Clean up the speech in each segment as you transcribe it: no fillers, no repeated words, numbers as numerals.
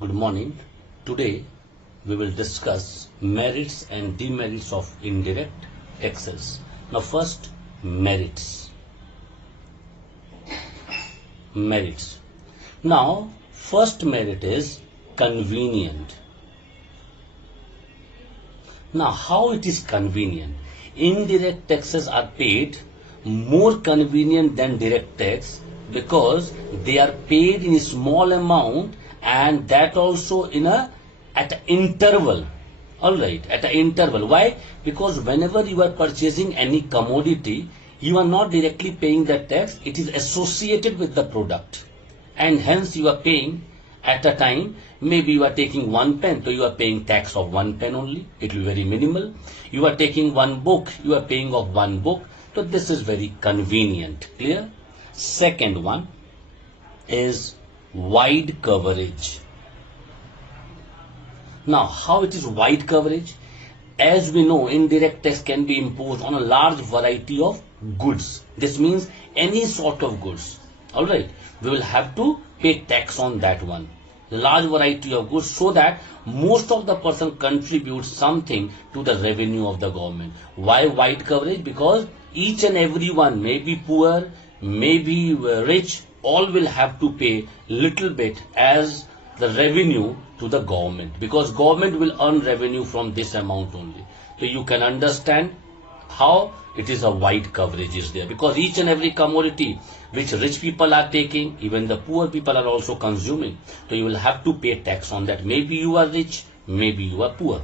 Good morning. Today we will discuss merits and demerits of indirect taxes. Now first, merits. Merits. Now first merit is convenient. Now how it is convenient? Indirect taxes are paid more convenient than direct tax because they are paid in a small amount and that also at an interval. Alright, at an interval. Why? Because whenever you are purchasing any commodity, you are not directly paying the tax, it is associated with the product. And hence you are paying at a time, maybe you are taking 1 pen, so you are paying tax of 1 pen only, it will be very minimal. You are taking one book, you are paying of one book, so this is very convenient. Clear? Second one is wide coverage. Now, how it is wide coverage? As we know, indirect tax can be imposed on a large variety of goods. This means any sort of goods. Alright, we will have to pay tax on that one. The large variety of goods so that most of the person contributes something to the revenue of the government. Why wide coverage? Because each and every one may be poor, may be rich, all will have to pay little bit as the revenue to the government, because government will earn revenue from this amount only. So you can understand how it is a wide coverage is there, because each and every commodity which rich people are taking, even the poor people are also consuming. So you will have to pay tax on that. Maybe you are rich, maybe you are poor.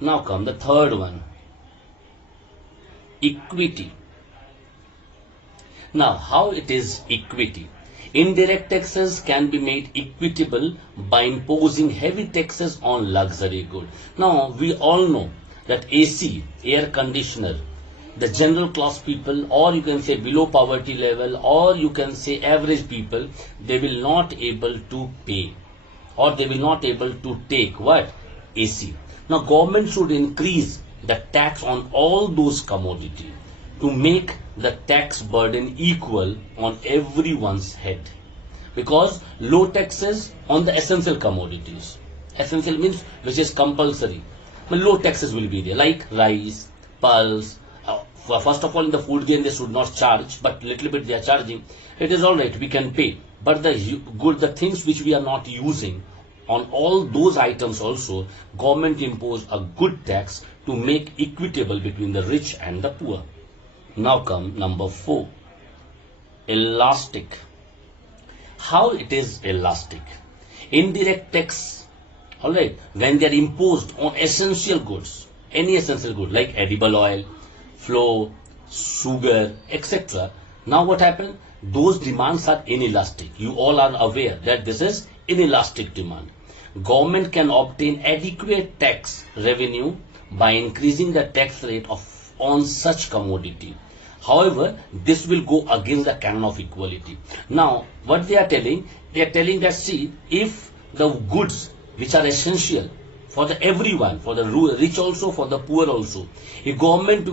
Now come the third one, equity. Now how it is equity? Indirect taxes can be made equitable by imposing heavy taxes on luxury goods. Now we all know that AC, air conditioner, the general class people, or you can say below poverty level, or you can say average people, they will not able to pay, or they will not able to take what? AC. Now government should increase the tax on all those commodities to make the tax burden equal on everyone's head. Because low taxes on the essential commodities. Essential means which is compulsory. But low taxes will be there, like rice, pulse. First of all, in the food game they should not charge, but little bit they are charging. It is alright, we can pay. But the things which we are not using, on all those items also, government impose a good tax to make equitable between the rich and the poor. Now come number 4, elastic. How it is elastic? Indirect tax, alright, when they are imposed on essential goods, any essential good like edible oil, flour, sugar, etc. Now what happened? Those demands are inelastic. You all are aware that this is inelastic demand. Government can obtain adequate tax revenue by increasing the tax rate on such commodity. However, this will go against the canon of equality. Now, what they are telling that see, if the goods which are essential for the everyone, for the rich also, for the poor also, if government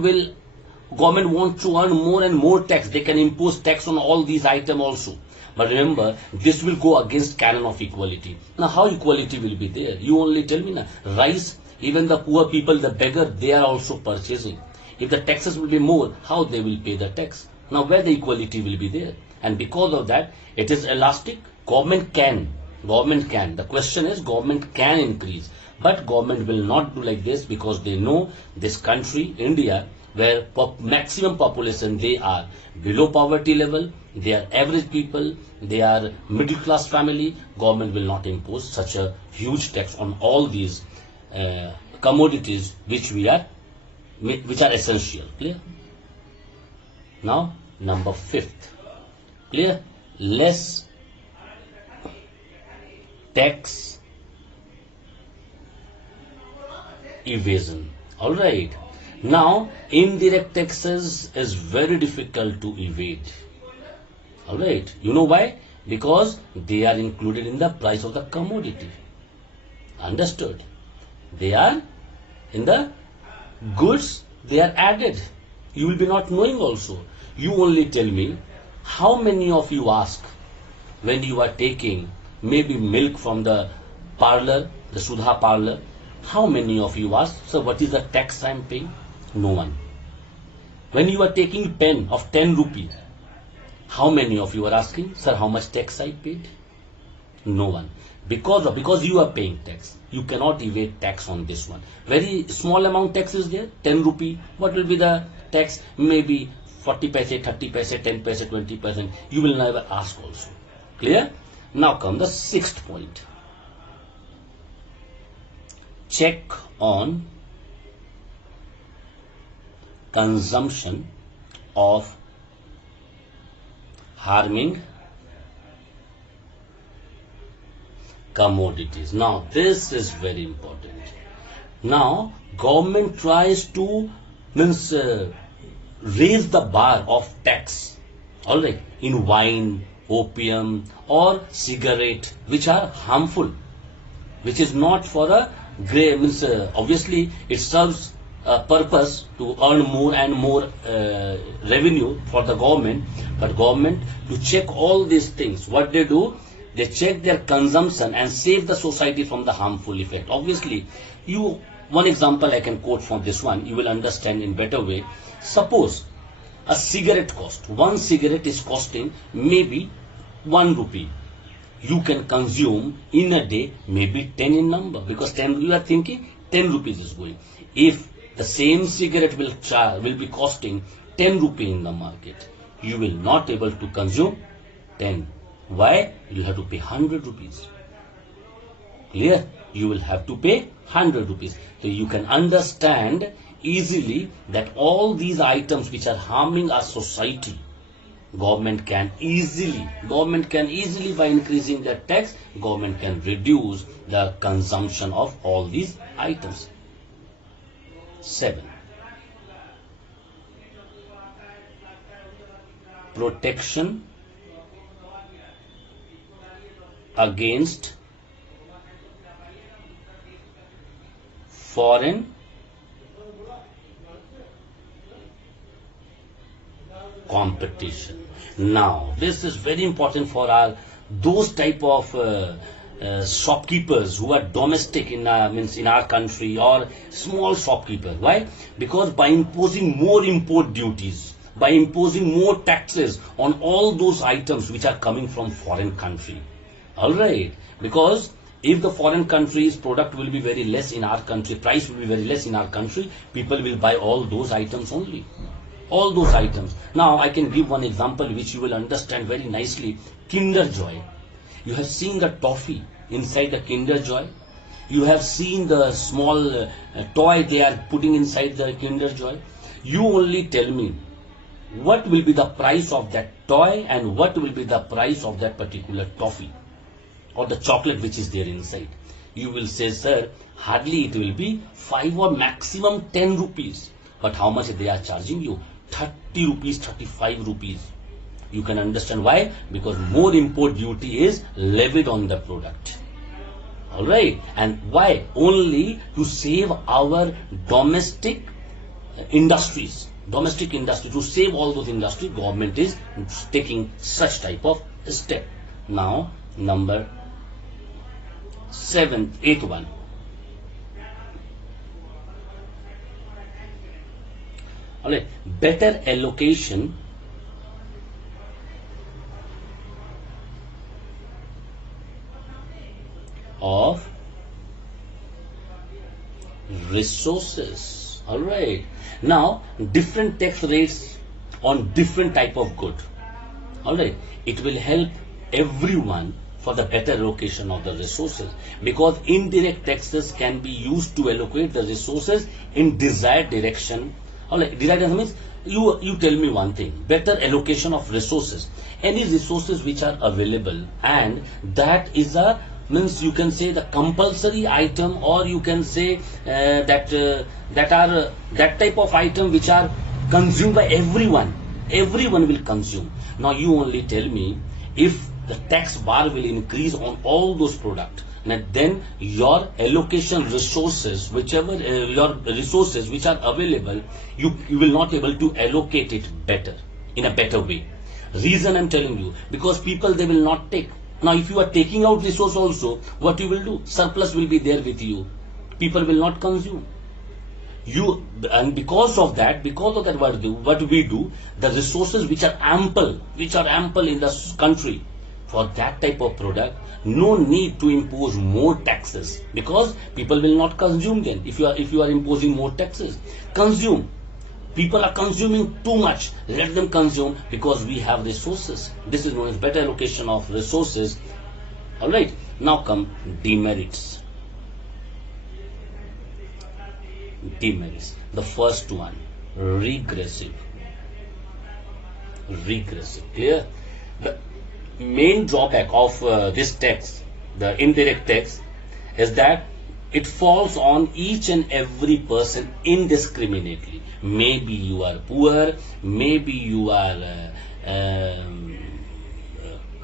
wants to earn more and more tax, they can impose tax on all these items also. But remember, this will go against canon of equality. Now, how equality will be there? You only tell me now. Rice, even the poor people, the beggar, they are also purchasing. If the taxes will be more, how they will pay the tax? Now where the equality will be there? And because of that, it is elastic. Government can. The question is, government can increase. But government will not do like this, because they know this country, India, where maximum population, they are below poverty level, they are average people, they are middle class family. Government will not impose such a huge tax on all these commodities which are essential. Clear? Now number 5th, clear? Less tax evasion. Alright. Now indirect taxes is very difficult to evade. Alright. You know why? Because they are included in the price of the commodity. Understood? They are in the goods, they are added. You will be not knowing also. You only tell me, how many of you ask when you are taking maybe milk from the parlor, the Sudha parlor, how many of you ask, sir, what is the tax I am paying? No one. When you are taking pen of 10 rupees, how many of you are asking, sir, how much tax I paid? No one. Because you are paying tax. You cannot evade tax on this one. Very small amount tax is there, 10 rupee. What will be the tax? Maybe 40 paise, 30 paise, 10 paise, 20%. You will never ask also. Clear? Now come the sixth point. Check on consumption of harming commodities. Now this is very important. Now government tries to raise the bar of tax, all right, in wine, opium or cigarette, which are harmful, which is not for a grey, obviously it serves a purpose to earn more and more revenue for the government, but government to check all these things, what they do, they check their consumption and save the society from the harmful effect. Obviously, one example I can quote from this one, you will understand in better way. Suppose a cigarette cost, one cigarette is costing maybe 1 rupee. You can consume in a day maybe 10 in number, because 10 you are thinking 10 rupees is going. If the same cigarette will be costing 10 rupee in the market, you will not able to consume 10. Why? You have to pay 100 rupees. Clear? You will have to pay 100 rupees. So you can understand easily that all these items which are harming our society, government can easily by increasing the tax, government can reduce the consumption of all these items. 7. Protection against foreign competition. Now this is very important for those type of shopkeepers who are domestic in our country, or small shopkeeper. Why? Because by imposing more import duties, by imposing more taxes on all those items which are coming from foreign country, all right, because if the foreign country's product will be very less in our country, price will be very less in our country, people will buy all those items only. All those items. Now I can give one example which you will understand very nicely. Kinder Joy. You have seen the toffee inside the Kinder Joy. You have seen the small toy they are putting inside the Kinder Joy. You only tell me what will be the price of that toy and what will be the price of that particular toffee or the chocolate which is there inside. You will say, sir, hardly it will be 5 or maximum 10 rupees. But how much they are charging you? 30 rupees, 35 rupees. You can understand why? Because more import duty is levied on the product. Alright. And why? Only to save our domestic industries. Domestic industry. To save all those industries, government is taking such type of step. Now, number 8 one. Alright, better allocation of resources. Alright, now different tax rates on different type of good. Alright, it will help everyone for the better allocation of the resources, because indirect taxes can be used to allocate the resources in desired direction. Alright, desired direction means you tell me one thing, better allocation of resources, any resources which are available, and that is a means you can say the compulsory item, or you can say that type of item which are consumed by everyone will consume. Now you only tell me, if the tax bar will increase on all those products, then your allocation resources, whichever your resources which are available, you will not able to allocate it better, in a better way. Reason I'm telling you, because people, they will not take. Now, if you are taking out resource also, what you will do? Surplus will be there with you. People will not consume. And because of that, what we do, the resources which are ample in the country for that type of product, no need to impose more taxes, because people will not consume then. If you are imposing more taxes, consume. People are consuming too much. Let them consume, because we have resources. This is known as better allocation of resources. All right. Now come demerits. Demerits. The first one, regressive. Clear? The main drawback of this tax, the indirect tax, is that it falls on each and every person indiscriminately. Maybe you are poor, maybe you are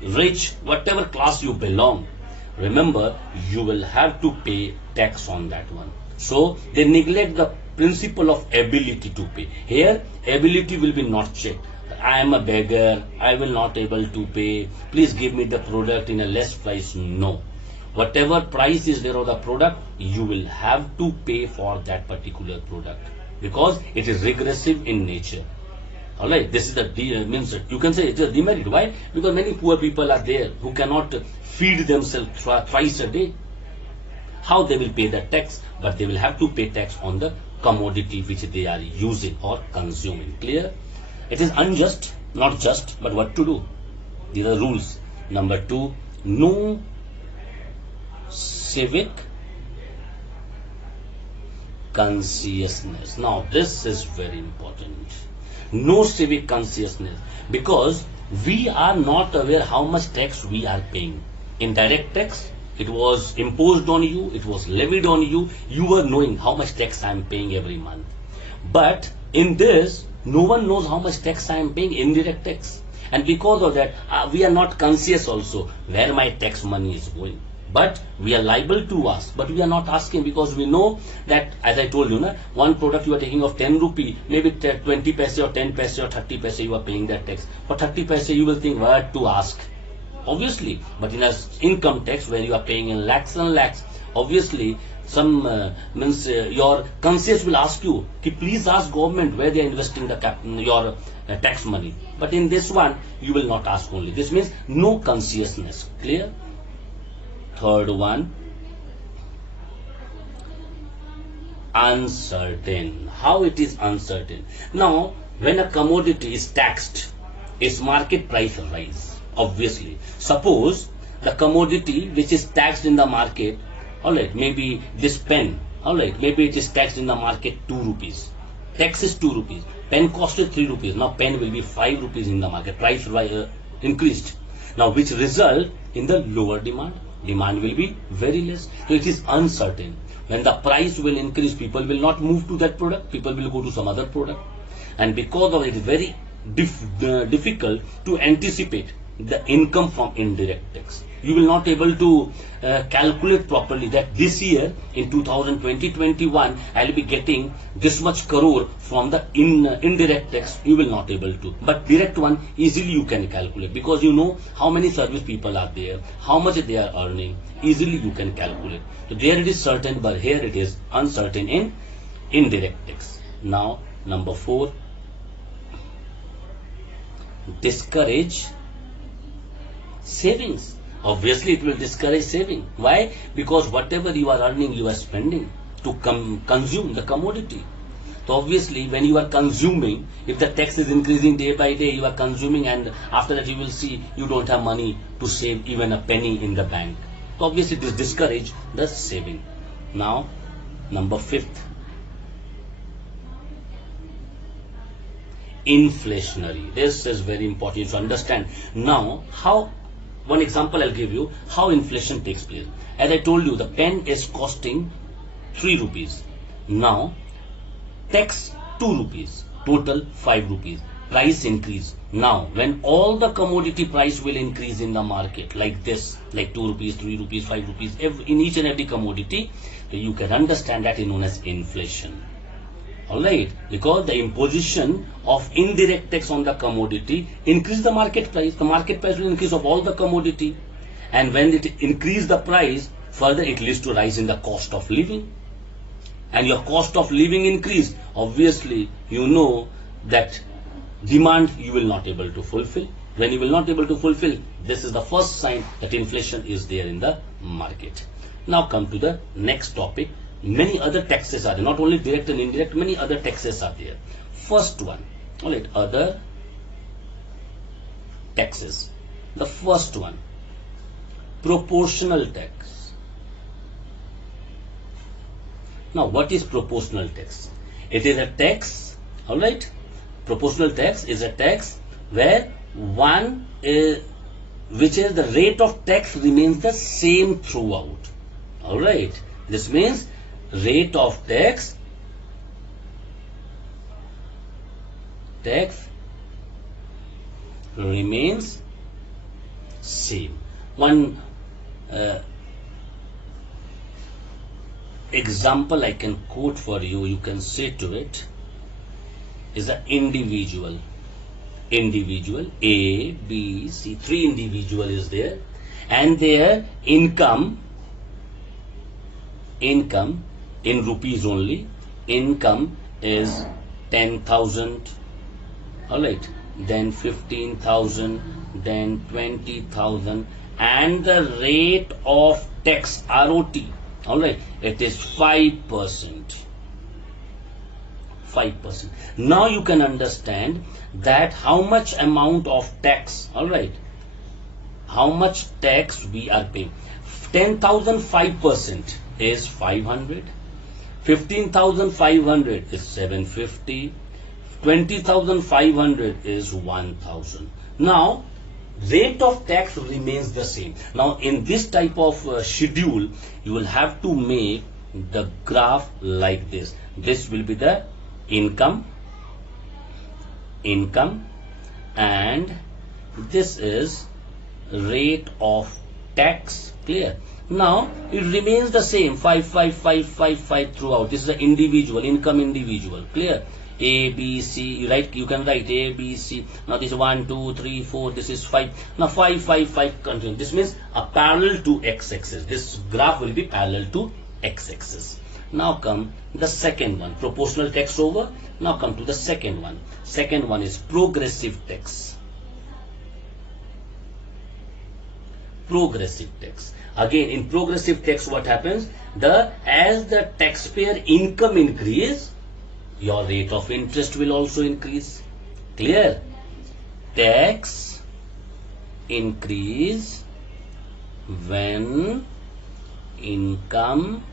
rich, whatever class you belong. Remember, you will have to pay tax on that one. So they neglect the principle of ability to pay. Here, ability will be not checked. I am a beggar, I will not able to pay. Please give me the product in a less price. No. Whatever price is there of the product, you will have to pay for that particular product, because it is regressive in nature. Alright, this is the means you can say it is a demerit. Why? Because many poor people are there who cannot feed themselves twice a day. How they will pay the tax? But they will have to pay tax on the commodity which they are using or consuming. Clear? It is unjust, not just, but what to do? These are rules. Number 2, no civic consciousness. Now this is very important. No civic consciousness, because we are not aware how much tax we are paying. Indirect tax, it was imposed on you, it was levied on you, you were knowing how much tax I am paying every month. But in this, no one knows how much tax I am paying, indirect tax. And because of that, we are not conscious also where my tax money is going. But we are liable to ask, but we are not asking, because we know that, as I told you, one product you are taking of 10 rupee, maybe 20 paise or 10 paise or 30 paise you are paying that tax. For 30 paise you will think what to ask. Obviously, but in an income tax where you are paying in lakhs and lakhs, obviously some means your conscience will ask you, please ask government where they are investing your tax money. But in this one, you will not ask only. This means no consciousness. Clear? Third one, uncertain. How it is uncertain? Now, when a commodity is taxed, its market price rise. Obviously, suppose the commodity which is taxed in the market, alright, maybe this pen, alright, maybe it is taxed in the market 2 rupees. Tax is 2 rupees. Pen costed 3 rupees. Now pen will be 5 rupees in the market. Price increased. Now which result in the lower demand. Demand will be very less. So it is uncertain. When the price will increase, people will not move to that product. People will go to some other product. And because of it, it is very difficult to anticipate the income from indirect tax. You will not able to calculate properly that this year in 2020-21 I will be getting this much crore from the indirect tax. You will not able to. But direct one easily you can calculate, because you know how many service people are there, how much they are earning. Easily you can calculate. So there it is certain, but here it is uncertain in indirect tax. Now number 4, discourage savings. Obviously it will discourage saving. Why? Because whatever you are earning, you are spending to consume the commodity. So obviously when you are consuming, if the tax is increasing day by day, you are consuming, and after that you will see you don't have money to save even a penny in the bank. So obviously this discourage the saving. Now number 5th, inflationary. This is very important to understand. Now how, one example I'll give you how inflation takes place. As I told you, the pen is costing 3 rupees. Now tax 2 rupees, total 5 rupees. Price increase. Now when all the commodity price will increase in the market like this, like 2 rupees, 3 rupees, 5 rupees, in each and every commodity, you can understand that is known as inflation. Alright, because the imposition of indirect tax on the commodity increase the market price. The market price will increase of all the commodity, And when it increase the price, further it leads to rise in the cost of living. And your cost of living increase, obviously you know that demand you will not able to fulfill. When you will not able to fulfill, this is the first sign that inflation is there in the market. Now come to the next topic. Many other taxes are there, not only direct and indirect, many other taxes are there. First one, all right, other taxes. The first one, proportional tax. Now what is proportional tax? It is a tax, all right. Proportional tax is a tax where which is the rate of tax remains the same throughout. All right. This means rate of tax remains same. One example I can quote for you, you can say to it, is an individual A, B, C, three individual is there, and their income in rupees only, income is 10,000, all right, then 15,000, then 20,000, and the rate of tax ROT, all right, it is 5%. 5%. Now you can understand that how much amount of tax, all right, how much tax we are paying. 10,000 5% is 500, 15,500 is 750, 20,500 is 1,000. Now rate of tax remains the same. Now in this type of schedule, you will have to make the graph like this. This will be the income, and this is rate of tax. Clear? Now it remains the same, 5 5 5 5 5 throughout. This is the individual income, individual. Clear? A, B, C, right? You can write A, B, C. Now this is 1 2 3 4, this is 5. Now 5 5 5 continue. This means a parallel to x-axis. This graph will be parallel to x-axis. Now come the second one, proportional tax over. Now come to the second one. Second one is progressive tax. Progressive tax. Again, in progressive tax, what happens? As the taxpayer income increase, your rate of interest will also increase. Clear? Tax increase when income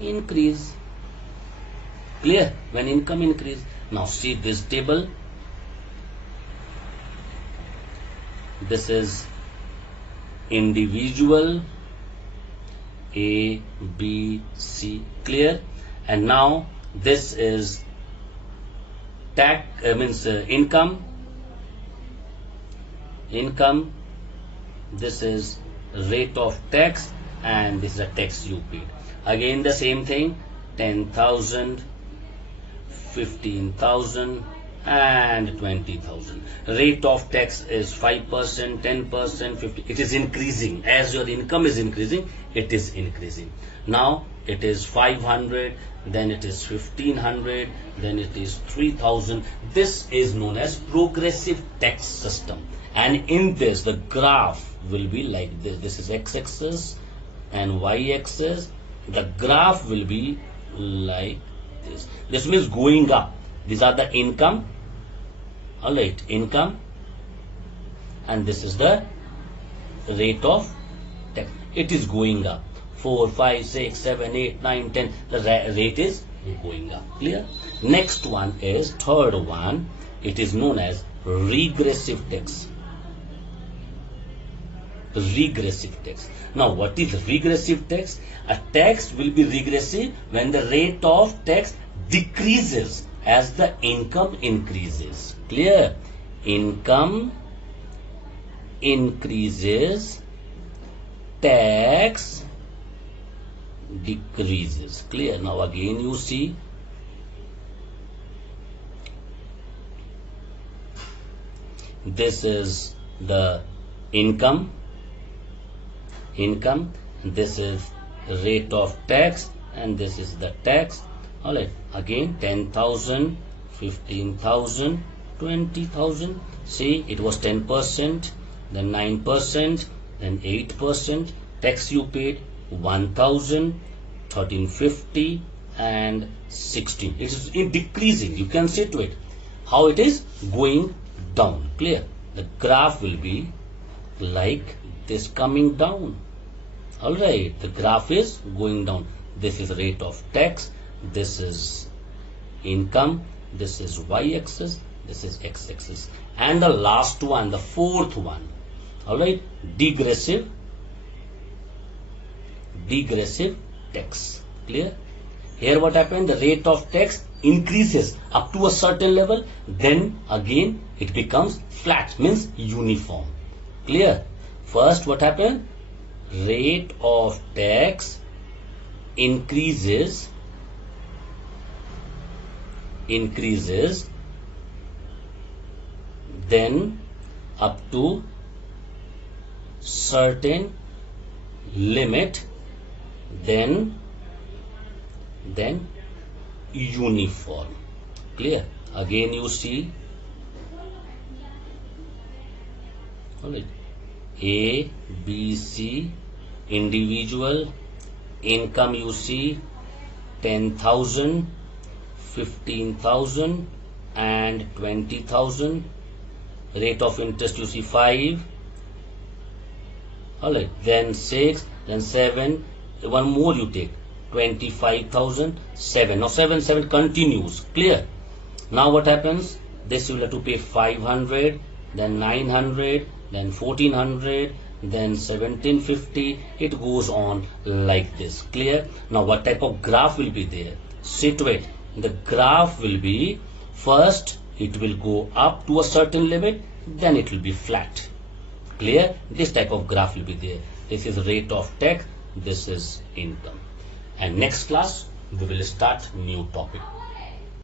increase. Clear? When income increase. Now see this table. This is individual A, B, C. Clear? And now this is income. This is rate of tax, and this is a tax you paid. Again the same thing, 10,000, 15,000 and 20,000. Rate of tax is 5%, 10%, 50. It is increasing. As your income is increasing, it is increasing. Now it is 500, then it is 1,500, then it is 3,000. This is known as progressive tax system. And in this, the graph will be like this. This is x-axis and y-axis. The graph will be like this. This means going up. These are the income, all right, income, and this is the rate of tax. It is going up. 4, 5, 6, 7, 8, 9, 10. The rate is going up. Clear? Next one is third one. It is known as regressive tax. Regressive tax. Now what is regressive tax? A tax will be regressive when the rate of tax decreases as the income increases. Clear? Income increases, tax decreases. Clear? Now again you see this is the income, income, this is rate of tax, and this is the tax. Alright, again 10,000, 15,000, 20,000. See, it was 10%, then 9%, then 8%. Tax you paid 1,000, 1350, and 16. It is decreasing. You can see to it how it is going down. Clear? The graph will be like this, coming down. Alright, the graph is going down. This is rate of tax, this is income, this is y-axis, this is x-axis. And the last one, the fourth one, alright, degressive tax. Clear? Here what happened? The rate of tax increases up to a certain level, then again it becomes flat, means uniform. Clear? First what happened? Rate of tax increases then up to certain limit, then uniform. Clear? Again you see, alright, A, B, C, individual income you see 10,000, 15,000, and 20,000. Rate of interest you see 5. Alright, then 6, then 7. One more you take 25,000, 7. Now 7 continues. Clear? Now what happens? This you will have to pay 500, then 900, then 1400, then 1750. It goes on like this. Clear? Now what type of graph will be there? See to it. The graph will be, first it will go up to a certain limit, then it will be flat. Clear? This type of graph will be there. This is rate of tax, this is income. And next class we will start new topic.